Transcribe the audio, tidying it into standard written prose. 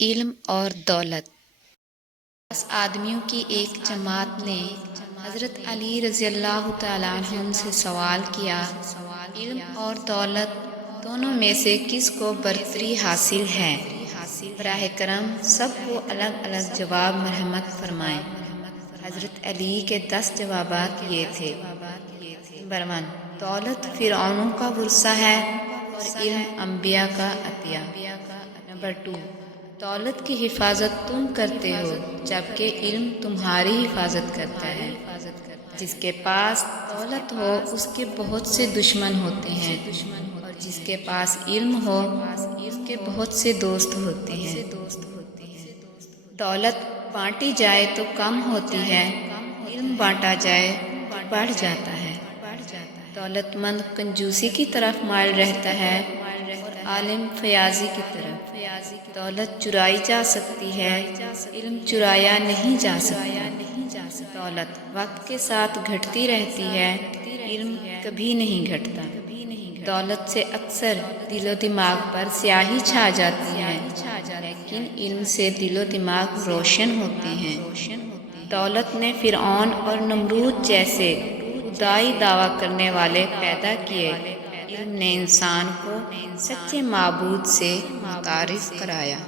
علم اور دولت۔ اس آدمیوں کی ایک جماعت نے حضرت علی رضی اللہ تعالیٰ عنہ سے سوال کیا، علم اور دولت دونوں میں سے کس کو برتری حاصل ہے؟ براہ کرم سب کو الگ الگ جواب مرحمت فرمائیں۔ حضرت علی کے 10 جوابات یہ تھے۔ نمبر 1، دولت فرعونوں کا ورثہ ہے اور علم انبیاء کا عطیہ۔ نمبر 2، دولت کی حفاظت تم کرتے ہو جبکہ علم تمہاری حفاظت کرتا ہے۔ جس کے پاس دولت ہو اس کے بہت سے دشمن ہوتے ہیں اور جس کے پاس علم ہو اس کے بہت سے دوست ہوتے ہیں۔ دولت بانٹی جائے تو کم ہوتی ہے، علم بانٹا جائے تو بڑھ جاتا ہے۔ دولت مند کنجوسی کی طرف مائل رہتا ہے اور عالم فیاضی کی طرف۔ دولت چرائی جا سکتی ہے، علم چرایا نہیں جا سکتا۔ دولت وقت کے ساتھ گھٹتی رہتی ہے، علم کبھی نہیں گھٹتا۔ دولت سے اکثر دل و دماغ پر سیاہی چھا جاتی ہے، لیکن علم سے دل و دماغ روشن ہوتے ہیں۔ دولت نے فرعون اور نمرود جیسے خدائی دعویٰ کرنے والے پیدا کیے، علم نے انسان کو سچے معبود سے متعارف کرایا۔